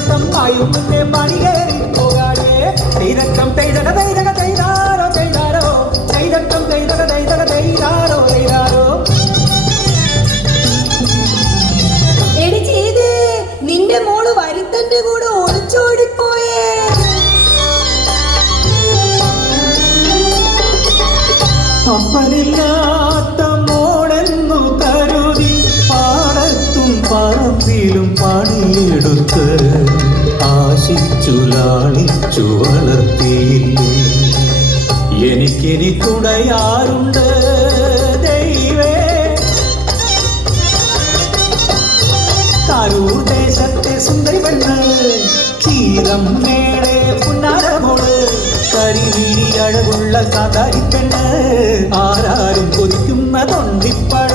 വെട്ടം പായും മുന്നേ പണി കയറി പോകാതെ തൈതക്കം തൈതക തൈതക തൈതാരോ തൈതാരോ തൈതക്കം തൈതക തൈതക തൈതാരോ തൈതാരോ എടി ചെയ്തേ നിന്റെ മോൾ വരുത്തന്റെ കൂടെ ഒളിച്ചോടിപ്പോയേ. അപ്പനില്ലാത്ത പറമ്പിലും പണിയെടുത്ത് ആശിച്ചു ലാളിച്ചു വളർത്തിയില്ലേ എനിക്കിനി തുണയാറുണ്ട് ദൈവേ. കരൂർ ദേശത്തെ സുന്ദരി പെണ്ണ് ക്ഷീരം മേടെ പുന്നാരമോൾ കരിവീടി അഴകുള്ള പെണ്ണ് ആരാരും കൊതിക്കുന്ന തൊണ്ടിപ്പഴം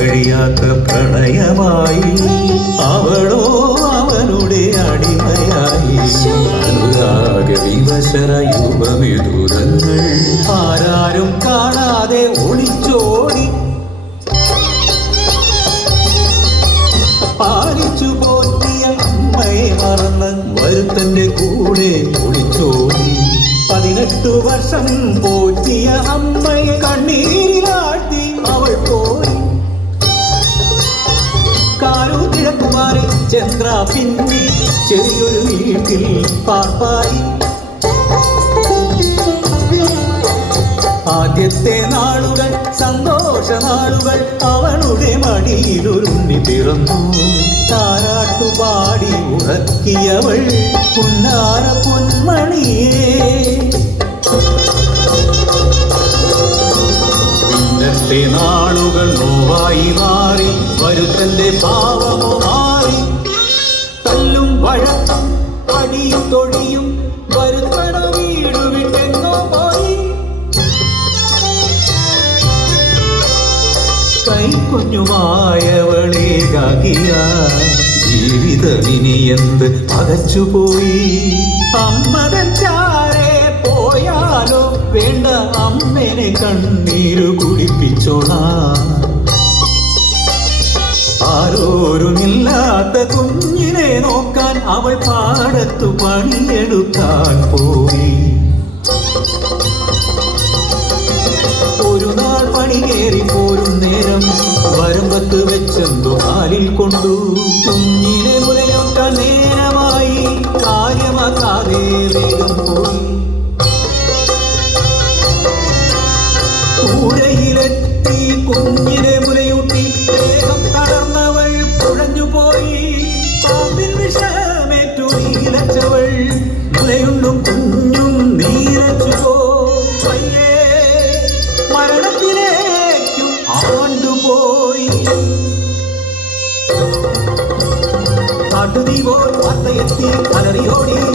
കഴിയാത്ത പ്രണയമായി അവളോ അവനുടെ അടിമയായി. അനുരാഗ വിവശര യുവവിദുരങ്ങൾ ആരാരും കാണാതെ ഒളിച്ചോടി. പാലിച്ചു പോറ്റിയ അമ്മയെ മറന്ന് വരുത്തന്റെ കൂടെ ഒളിച്ചോടി. പതിനെട്ടു വർഷം പോറ്റിയ അമ്മയെ കണ്ണീരിലാഴ്ത്തി കിഴക്കുമാറി ചന്ദ്ര പിന്നി ചെറിയൊരു വീട്ടിൽ പാർപ്പായി. ആദ്യത്തെ നാളുകൾ സന്തോഷ നാളുകൾ അവളുടെ മടിയിലൊരുണ്ണി പിറന്നു. താരാട്ടുപാടി ഉറക്കിയവൾ പുന്നാര പൊന്മണിയേ. കൈക്കുഞ്ഞുമായവളെ കാകിയ ജീവിതമിനി എന്ത് പകച്ചുപോയി? അമ്മതൻ പോയാലോ വേണ്ട അമ്മനെ കണ്ണീരു കുടിപ്പിച്ചോളാം. ആരോരുമില്ലാത്ത കുഞ്ഞിനെ നോക്കാൻ അവൾ പാടത്തു പണിയെടുക്കാൻ പോയി. ഒരു നാൾ പണി കയറി പോരും നേരം വരമ്പത്ത് വെച്ചെന്തോ കാലിൽ കൊണ്ടു. കുഞ്ഞിനെ മുലയൂട്ടാൻ നേരമായി കാര്യമാക്കാതെ വേഗം പോയി. കൂരയിലെത്തി കുഞ്ഞിനെ മുലയൂട്ടി ദേഹം തളർന്നവൾ കുഴഞ്ഞുപോയി പാമ്പിൻ വിഷമേറ്റു നീലച്ചവൾ മുലയുണ്ടും കുഞ്ഞും നീരച്ചു പയ്യേ മരണത്തിലേക്കും துதி போல் வார்த்தையத்தில் அலறியோடி.